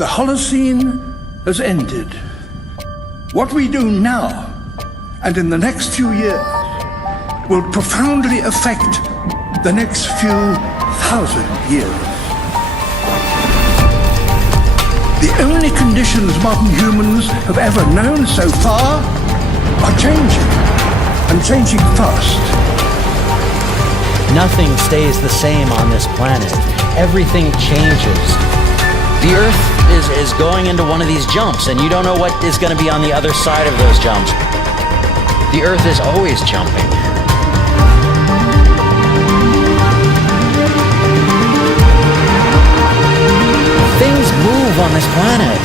The Holocene has ended. What we do now and in the next few years will profoundly affect the next few thousand years. The only conditions modern humans have ever known so far are changing, and changing fast. Nothing stays the same on this planet. Everything changes. The Earth is going into one of these jumps, and you don't know what is going to be on the other side of those jumps. The Earth is always jumping. Things move on this planet.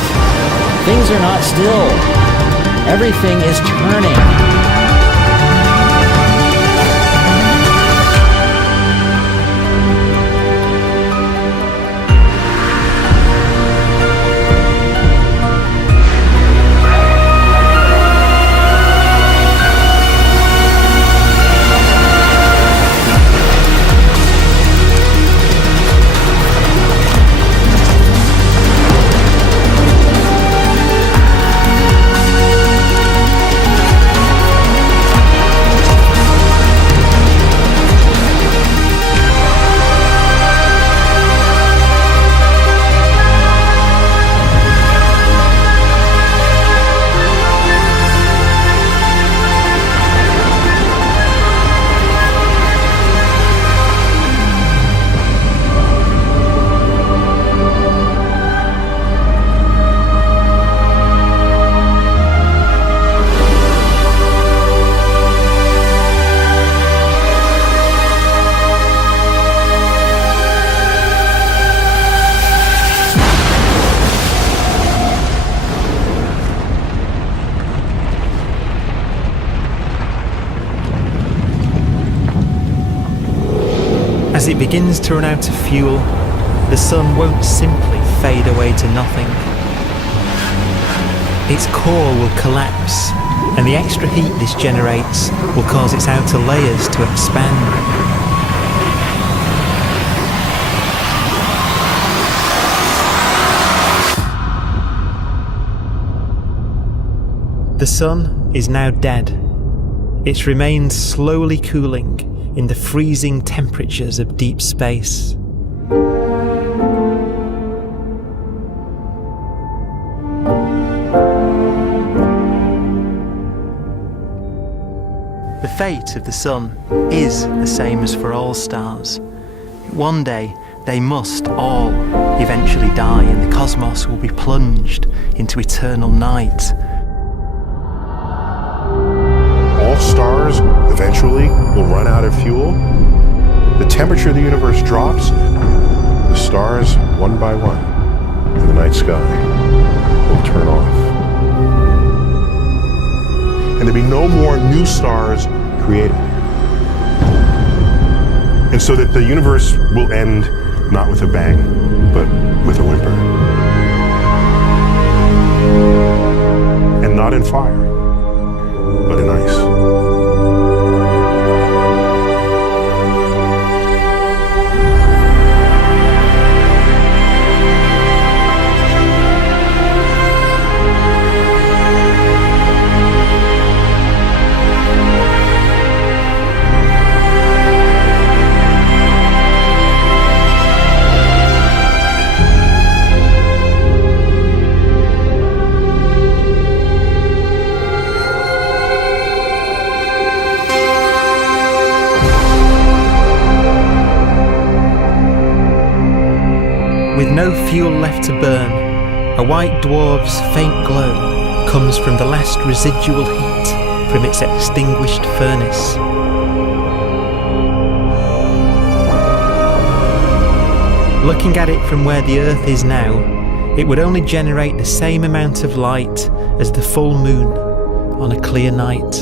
Things are not still. Everything is turning. As it begins to run out of fuel, the sun won't simply fade away to nothing. Its core will collapse, and the extra heat this generates will cause its outer layers to expand. The sun is now dead. Its remains slowly cooling in the freezing temperatures of deep space. The fate of the sun is the same as for all stars. One day they must all eventually die, and the cosmos will be plunged into eternal night. All stars eventually will run out of fuel. The temperature of the universe drops. The stars, one by one, in the night sky will turn off. And there'll be no more new stars created. And so that the universe will end not with a bang, but with a whimper. And not in fire, but in ice. With no fuel left to burn, a white dwarf's faint glow comes from the last residual heat from its extinguished furnace. Looking at it from where the Earth is now, it would only generate the same amount of light as the full moon on a clear night.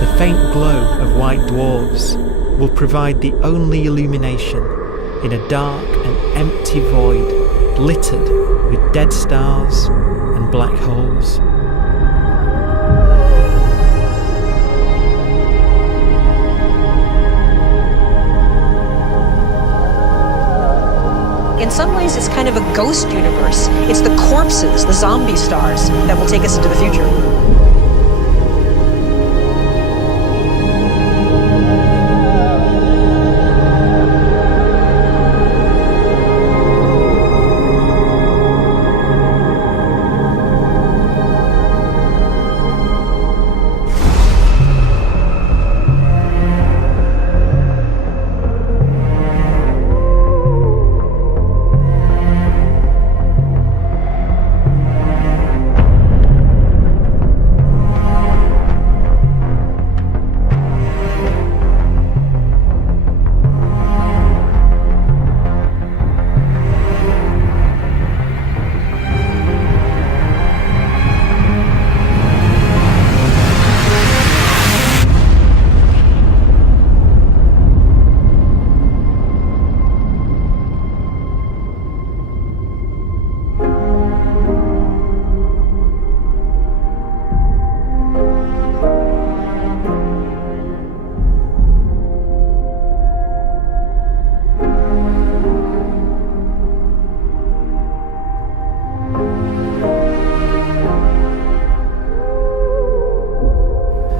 The faint glow of white dwarfs will provide the only illumination in a dark and empty void littered with dead stars and black holes. ways, it's kind of a ghost universe. It's the corpses, the zombie stars, that will take us into the future.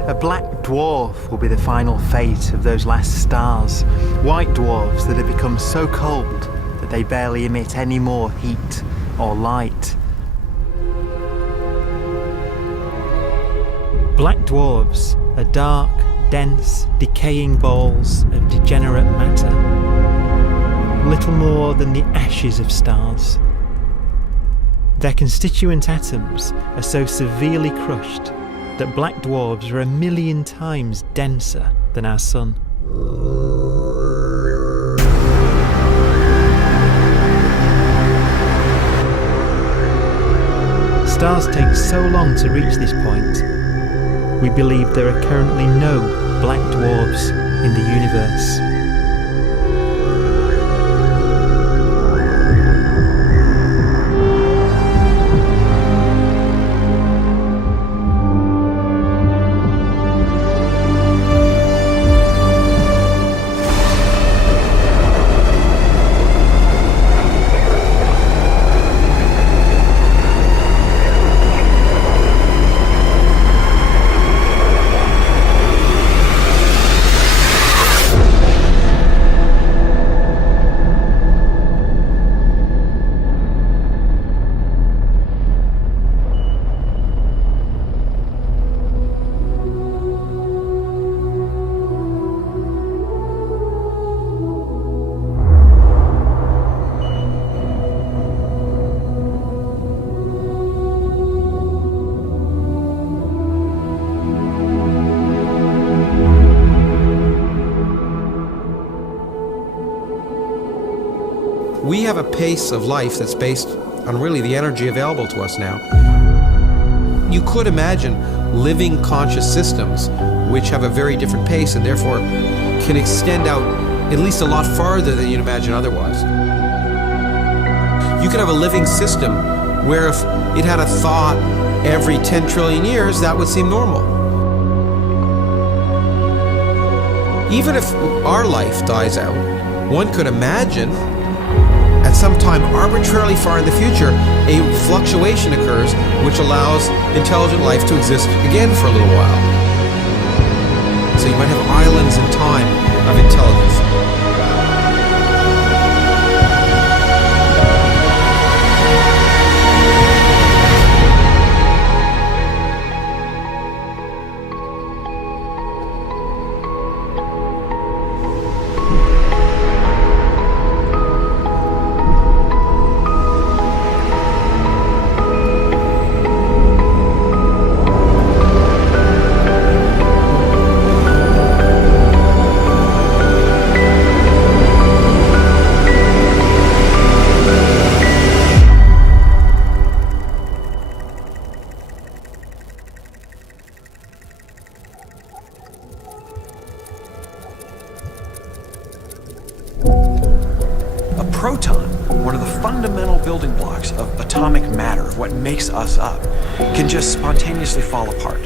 A black dwarf will be the final fate of those last stars. White dwarfs that have become so cold that they barely emit any more heat or light. Black dwarfs are dark, dense, decaying balls of degenerate matter, little more than the ashes of stars. Their constituent atoms are so severely crushed that black dwarfs are 1,000,000 times denser than our sun. Stars take so long to reach this point, we believe there are currently no black dwarfs in the universe. We have a pace of life that's based on really the energy available to us now. You could imagine living conscious systems which have a very different pace and therefore can extend out at least a lot farther than you'd imagine otherwise. You could have a living system where if it had a thought every 10 trillion years, that would seem normal. Even if our life dies out, one could imagine at some time arbitrarily far in the future, a fluctuation occurs which allows intelligent life to exist again for a little while. So you might have islands in time of intelligence. Proton, one of the fundamental building blocks of atomic matter, of what makes us up, can just spontaneously fall apart.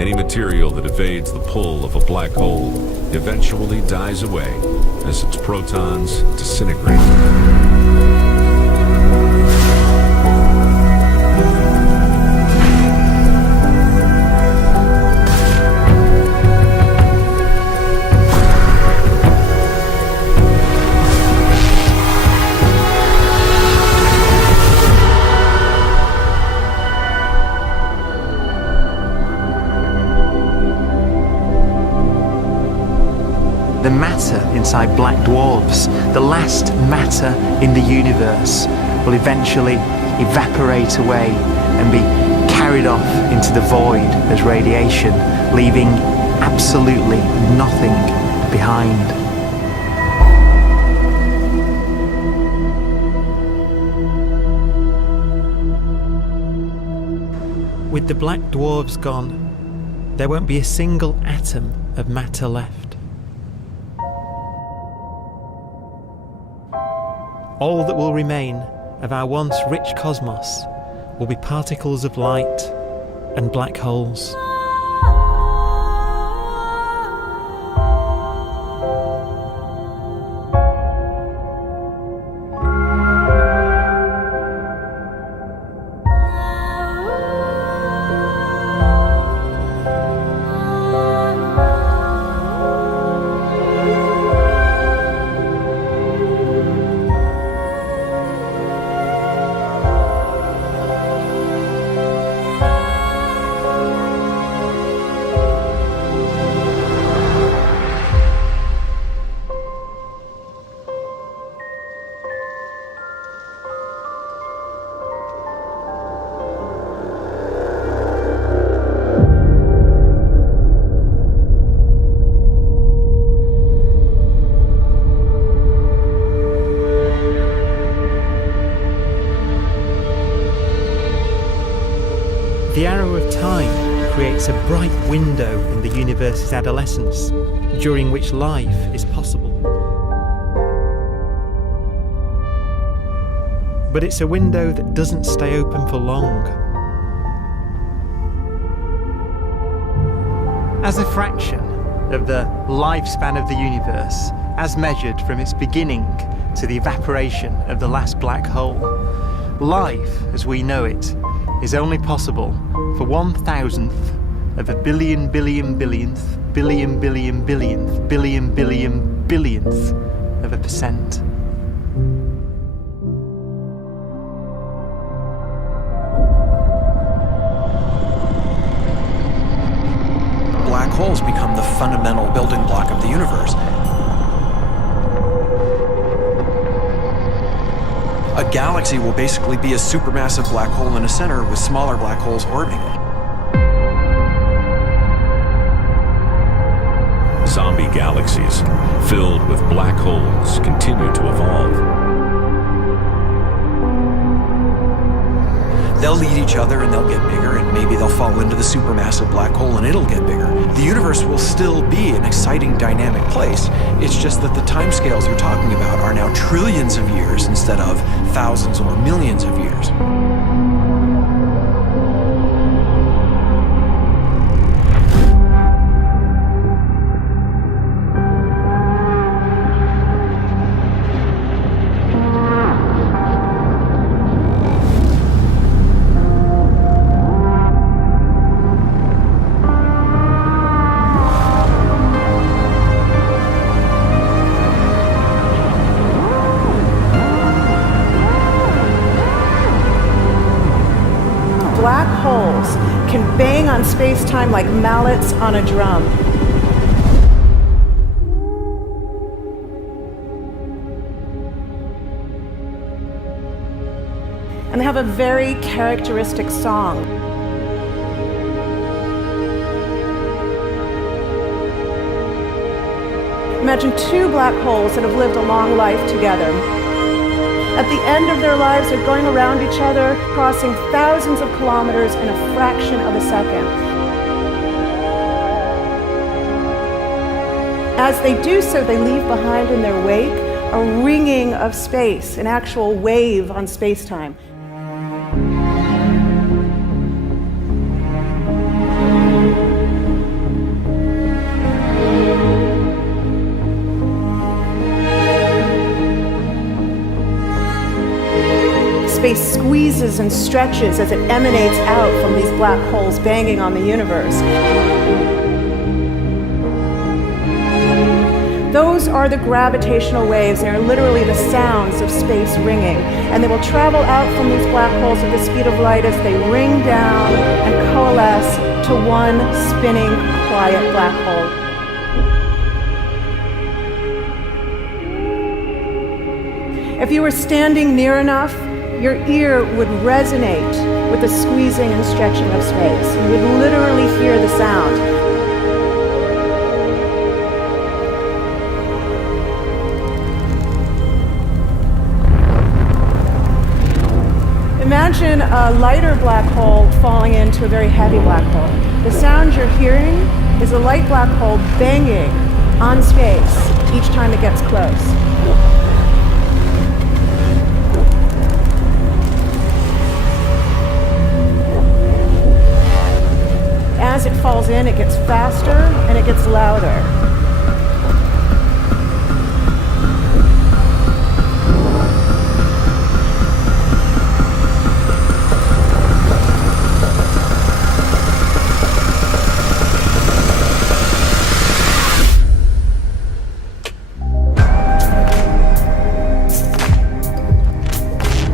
Any material that evades the pull of a black hole eventually dies away as its protons disintegrate. The matter inside black dwarfs, the last matter in the universe, will eventually evaporate away and be carried off into the void as radiation, leaving absolutely nothing behind. With the black dwarfs gone, there won't be a single atom of matter left. All that will remain of our once rich cosmos will be particles of light and black holes. The arrow of time creates a bright window in the universe's adolescence, during which life is possible. But it's a window that doesn't stay open for long. As a fraction of the lifespan of the universe, as measured from its beginning to the evaporation of the last black hole, life, as we know it, is only possible for 1,000th of a billion billionth billion billionth of a percent. Black holes become the fundamental building block of the universe. A galaxy will basically be a supermassive black hole in a center with smaller black holes orbiting it. Zombie galaxies filled with black holes continue to evolve. They'll eat each other and they'll get bigger, and maybe they'll fall into the supermassive black hole and it'll get bigger. The universe will still be an exciting, dynamic place. It's just that the timescales you're talking about are now trillions of years instead of thousands or millions of years. Black holes can bang on space-time like mallets on a drum. And they have a very characteristic song. Imagine two black holes that have lived a long life together. At the end of their lives, they're going around each other, crossing thousands of kilometers in a fraction of a second. As they do so, they leave behind in their wake a ringing of space, an actual wave on space-time. squeezes and stretches as it emanates out from these black holes banging on the universe. Those are the gravitational waves. They're literally the sounds of space ringing. And they will travel out from these black holes at the speed of light as they ring down and coalesce to one spinning, quiet black hole. If you were standing near enough, your ear would resonate with the squeezing and stretching of space. You would literally hear the sound. Imagine a lighter black hole falling into a very heavy black hole. The sound you're hearing is a light black hole banging on space each time it gets close. As it falls in, it gets faster and it gets louder.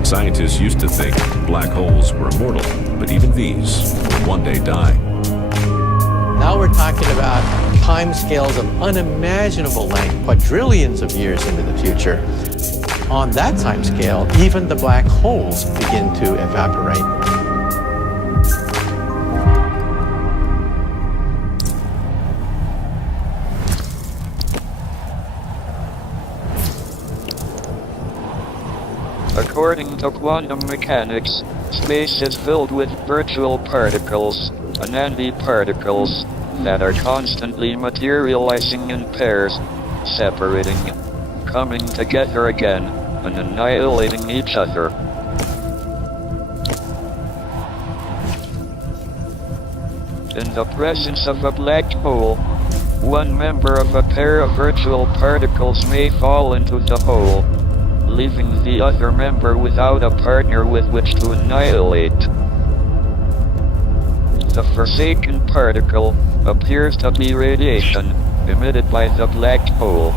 Scientists used to think black holes were immortal, but even these will one day die. Now we're talking about timescales of unimaginable length, quadrillions of years into the future. On that timescale, even the black holes begin to evaporate. According to quantum mechanics, space is filled with virtual particles, antiparticles, that are constantly materializing in pairs, separating, coming together again, and annihilating each other. In the presence of a black hole, one member of a pair of virtual particles may fall into the hole, leaving the other member without a partner with which to annihilate. The forsaken particle appears to be radiation emitted by the black hole.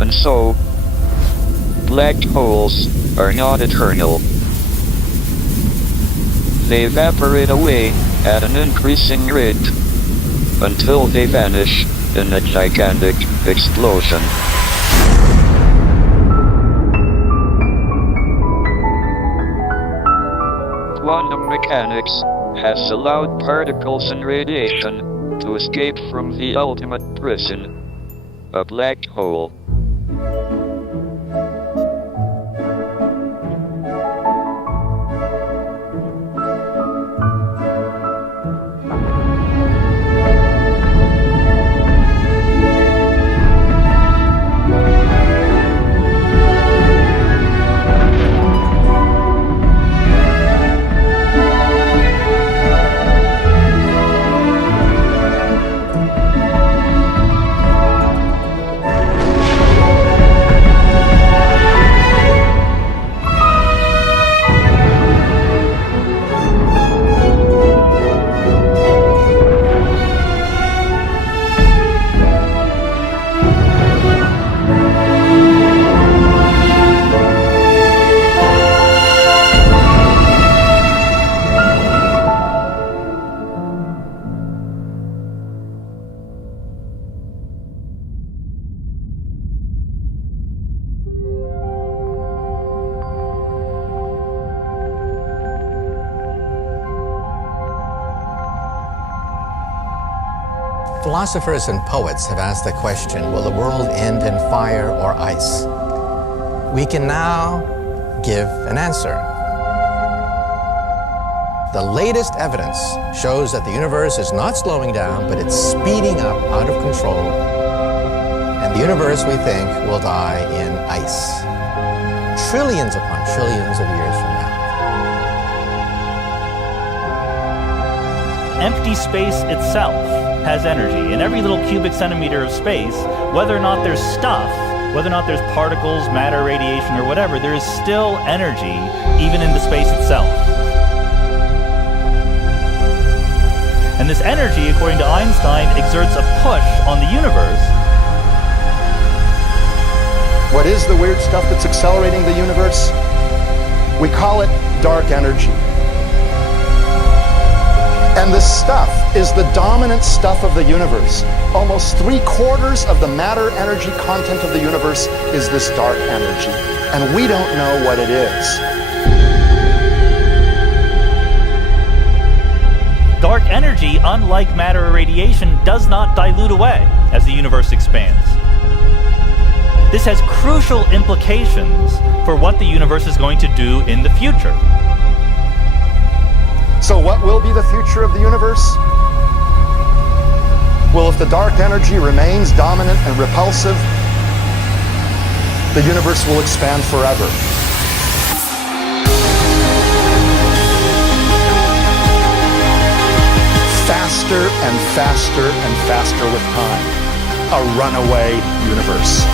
And so, black holes are not eternal. They evaporate away at an increasing rate until they vanish in a gigantic explosion. Quantum mechanics has allowed particles and radiation to escape from the ultimate prison, a black hole. Philosophers and poets have asked the question, will the world end in fire or ice? We can now give an answer. The latest evidence shows that the universe is not slowing down, but it's speeding up out of control. And the universe, we think, will die in ice. Trillions upon trillions of years from now. Empty space itself has energy. In every little cubic centimeter of space, whether or not there's stuff whether or not there's particles, matter, radiation, or whatever, there is still energy, even in the space itself. And this energy, according to Einstein, exerts a push on the universe. What is the weird stuff that's accelerating the universe? We call it dark energy. And this stuff is the dominant stuff of the universe. Almost 3/4 of the matter-energy content of the universe is this dark energy. And we don't know what it is. Dark energy, unlike matter or radiation, does not dilute away as the universe expands. This has crucial implications for what the universe is going to do in the future. So what will be the future of the universe? Well, if the dark energy remains dominant and repulsive, the universe will expand forever. Faster and faster and faster with time. A runaway universe.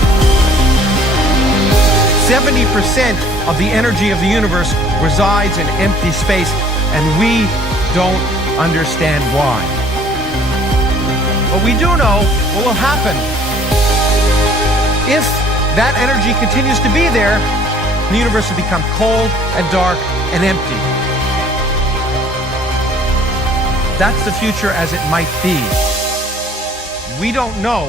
70% of the energy of the universe resides in empty space, and we don't understand why. But we do know what will happen. If that energy continues to be there, the universe will become cold and dark and empty. That's the future as it might be. We don't know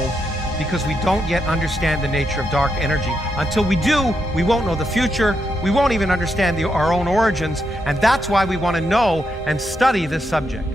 because we don't yet understand the nature of dark energy. Until we do, we won't know the future. We won't even understand our own origins, and that's why we want to know and study this subject.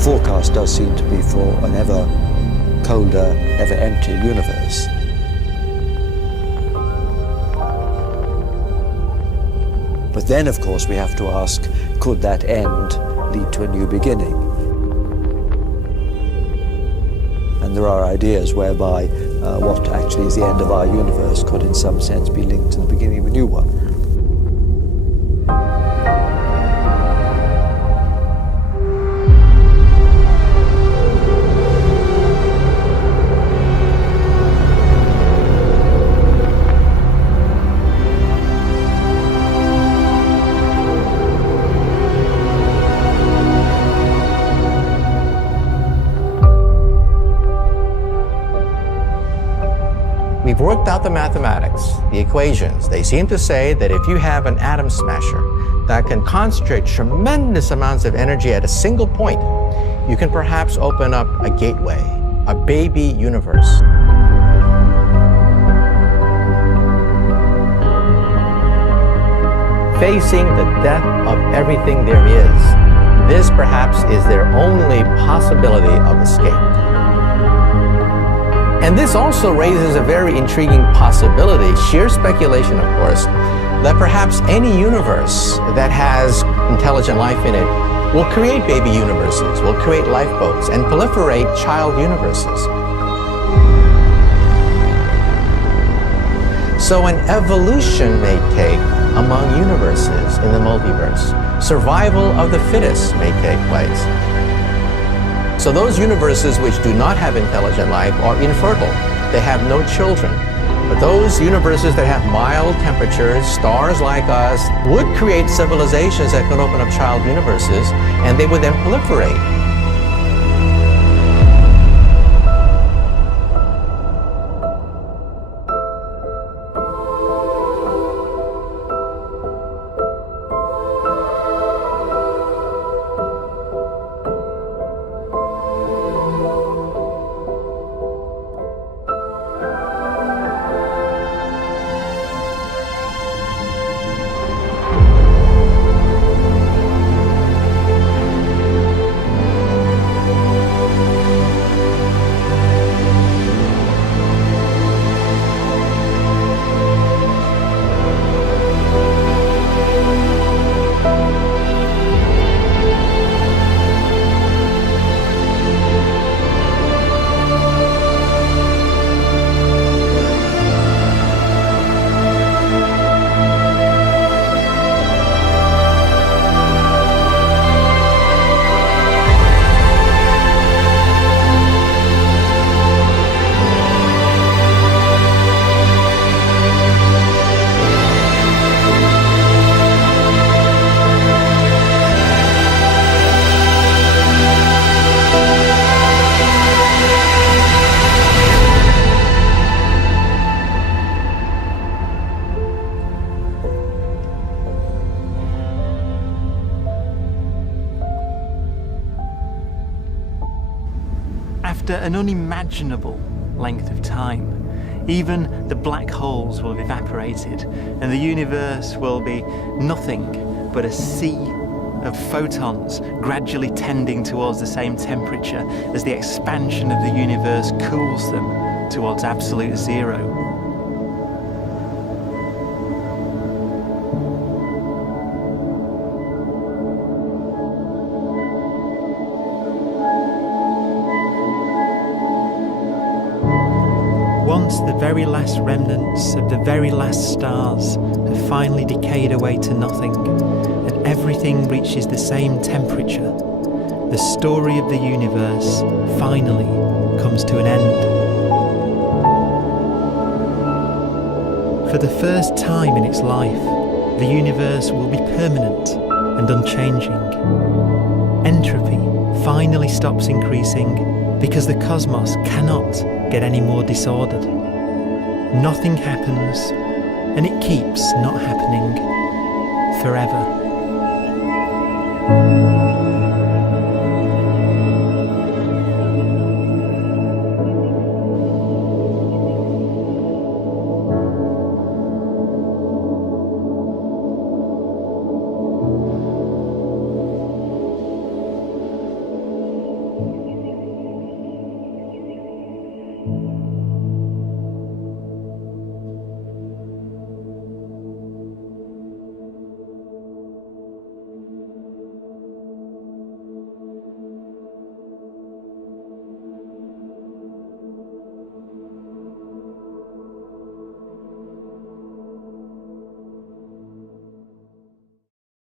Forecast does seem to be for an ever colder, ever emptier universe. But then, of course, we have to ask, could that end lead to a new beginning? And there are ideas whereby what actually is the end of our universe could in some sense be linked to the beginning of a new one. We've worked out the mathematics, the equations. They seem to say that if you have an atom smasher that can concentrate tremendous amounts of energy at a single point, you can perhaps open up a gateway, a baby universe. Facing the death of everything there is, this perhaps is their only possibility of escape. And this also raises a very intriguing possibility, sheer speculation of course, that perhaps any universe that has intelligent life in it will create baby universes, will create lifeboats, and proliferate child universes. So an evolution may take among universes in the multiverse. Survival of the fittest may take place. So those universes which do not have intelligent life are infertile. They have no children. But those universes that have mild temperatures, stars like us, would create civilizations that could open up child universes, and they would then proliferate. After an unimaginable length of time, even the black holes will have evaporated, and the universe will be nothing but a sea of photons gradually tending towards the same temperature as the expansion of the universe cools them towards absolute zero. Once the very last remnants of the very last stars have finally decayed away to nothing, and everything reaches the same temperature, the story of the universe finally comes to an end. For the first time in its life, the universe will be permanent and unchanging. Entropy finally stops increasing because the cosmos cannot get any more disordered. Nothing happens, and it keeps not happening forever.